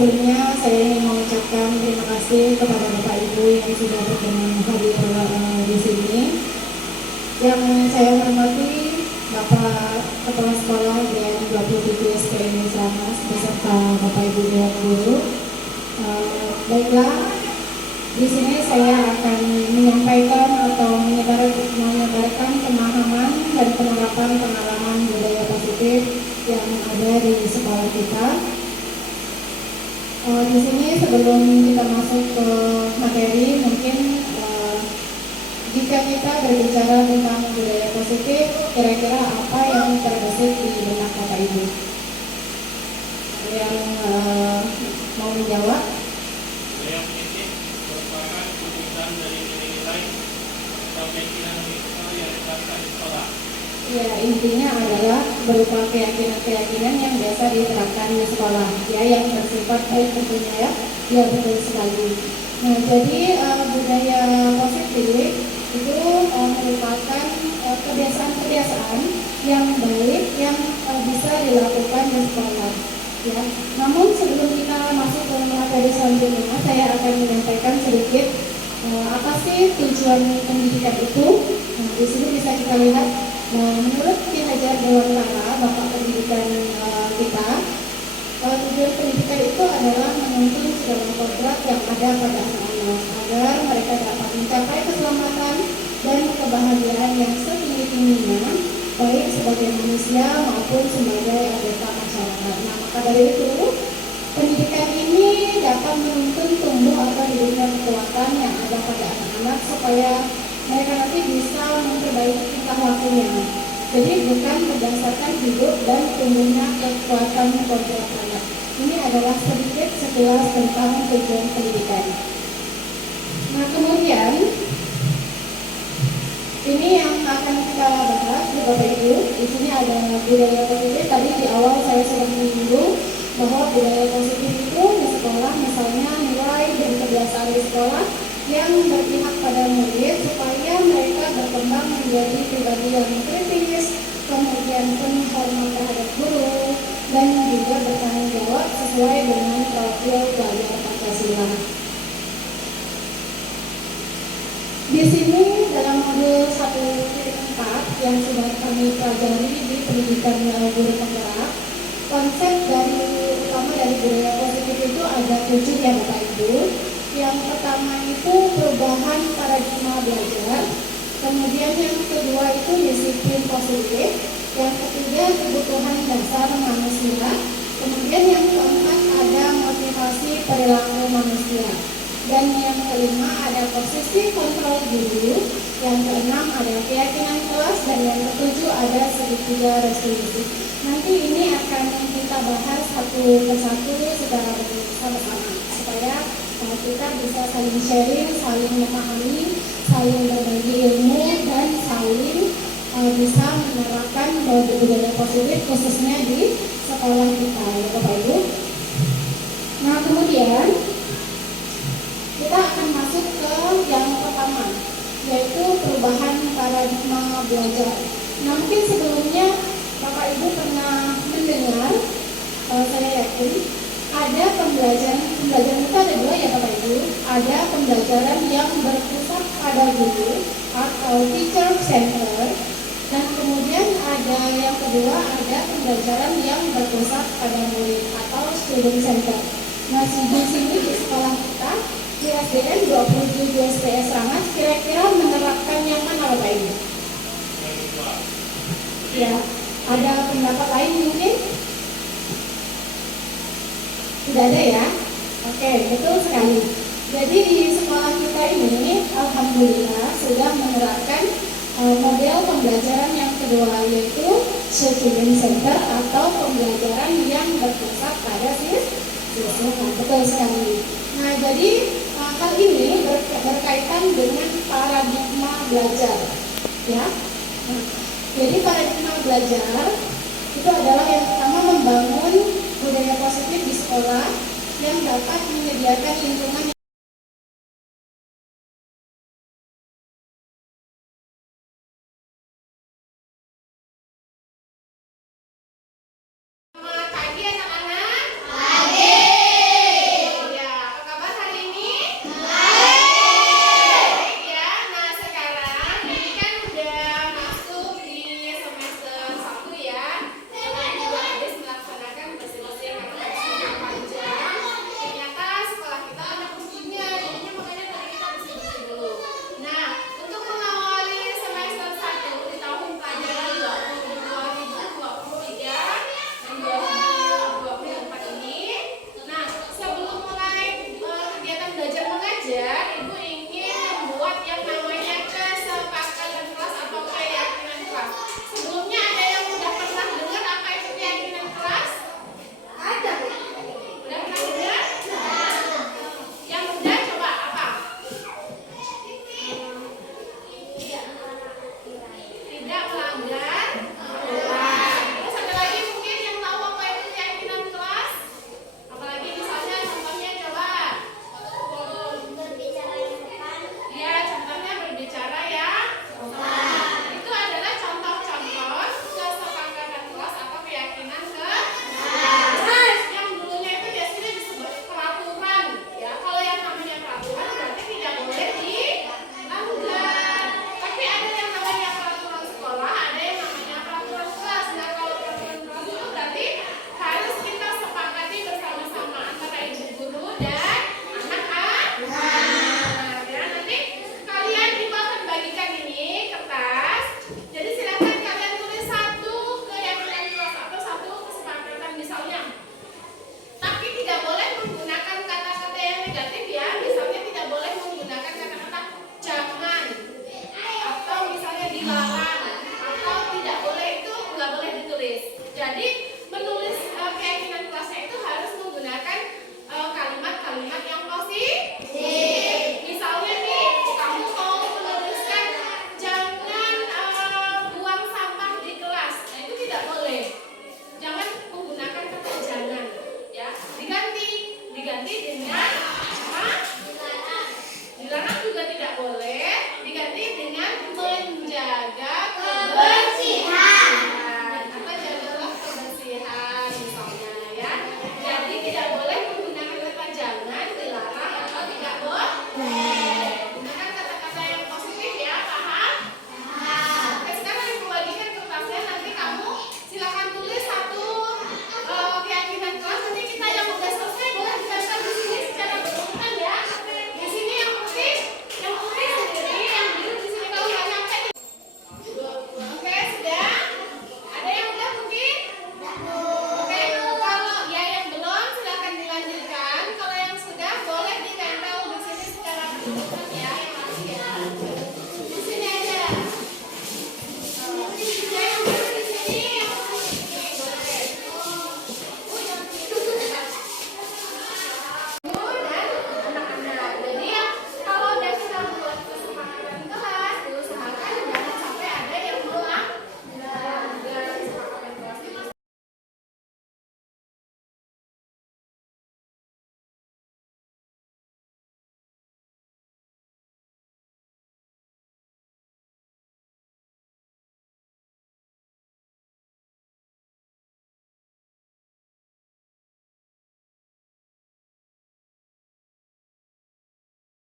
sebelumnya saya ingin mengucapkan terima kasih kepada Bapak Ibu yang sudah berkenan hadir di sini. Yang saya hormati Bapak Kepala Sekolah dan 27 SPN Sermas beserta Bapak Ibu Dewan Guru. Baiklah, di sini saya akan menyampaikan atau menyebarkan pemahaman dan penerapan pengalaman budaya positif yang ada di sekolah kita. Di sini sebelum kita masuk ke materi, mungkin jika kita berbicara tentang budaya positif, kira-kira apa yang terbesit di benak Bapak Ibu? Ada yang mau menjawab? Budaya positif merupakan wujudkan dari nilai-nilai atau keyakinan yang diterapkan di sekolah. Ya, intinya adalah berupa keyakinan-keyakinan yang biasa diterapkan di sekolah, ya, yang bersifat baik tentunya, ya. Ya, betul sekali. Nah, jadi budaya positif itu merupakan kebiasaan-kebiasaan yang baik yang bisa dilakukan di sekolah, ya. Namun sebelum kita masuk ke materi selanjutnya, saya akan menyampaikan sedikit apa sih tujuan pendidikan itu. Nah, di sini bisa kita lihat. Nah, menurut Ki Hajar Dewantara, Bapak Pendidikan kita, tujuan pendidikan itu adalah menuntun segala kodrat yang ada pada anak-anak agar mereka dapat mencapai keselamatan dan kebahagiaan yang setinggi-tingginya, baik sebagai manusia maupun sebagai anggota masyarakat. Nah, maka dari itu, pendidikan ini dapat menuntun tumbuh atau hidupnya kekuatan yang ada pada anak-anak supaya mereka nanti bisa memperbaiki tingkah lakunya. Jadi bukan berdasarkan hidup dan tumbuhnya kekuatan kodrat anak. Ini adalah sedikit sekilas tentang tujuan pendidikan. Nah, kemudian ini yang akan kita bahas di Bapak Ibu. Di sini ada budaya positif. Tadi di awal saya sudah menyinggung bahwa budaya positif itu di sekolah, misalnya nilai dan kebiasaan di sekolah yang berpihak pada murid supaya mereka berkembang menjadi pribadi yang kritis, kemudian penuh hormat terhadap guru, dan juga bertanggung jawab sesuai dengan profil pelajar Pancasila. Di sini dalam modul 1.4 yang sudah kami pelajari di pendidikan guru penggerak, konsep utama dari budaya positif itu ada 7 ya Bapak Ibu. Yang pertama itu perubahan paradigma belajar, kemudian yang kedua itu disiplin positif, yang ketiga kebutuhan dasar manusia, kemudian yang keempat ada motivasi perilaku manusia, dan yang kelima ada posisi kontrol guru, yang keenam ada keyakinan kelas, dan yang ketujuh ada segitiga restitusi. Nanti ini akan kita bahas satu persatu secara bersama-sama supaya kita bisa saling sharing, saling memahami, saling berbagi ilmu, dan saling bisa menerapkan budaya positif khususnya di sekolah kita, ya Bapak Ibu. Nah, kemudian kita akan masuk ke yang pertama, yaitu perubahan paradigma belajar. Nah, mungkin sebelumnya Bapak Ibu pernah mendengar, saya yakin ada pembelajaran itu ada dua ya Bapak Ibu. Ada pembelajaran yang berpusat pada guru atau teacher center, dan kemudian ada yang kedua ada pembelajaran yang berpusat pada murid atau student center. Nah, di sini di sekolah kita di SDN 27 SPS Sermas kira-kira menerapkan yang mana Bapak Ibu? Ya, ada pendapat lain mungkin? Tidak ada ya? Oke, betul sekali. Jadi di sekolah kita ini alhamdulillah sudah menerapkan model pembelajaran yang kedua, yaitu student center atau pembelajaran yang berpusat pada siswa. Betul sekali. Nah, jadi hal ini berkaitan dengan paradigma belajar, ya. Nah, jadi paradigma belajar itu adalah yang pertama membangun budaya positif di sekolah yang dapat menyediakan lingkungan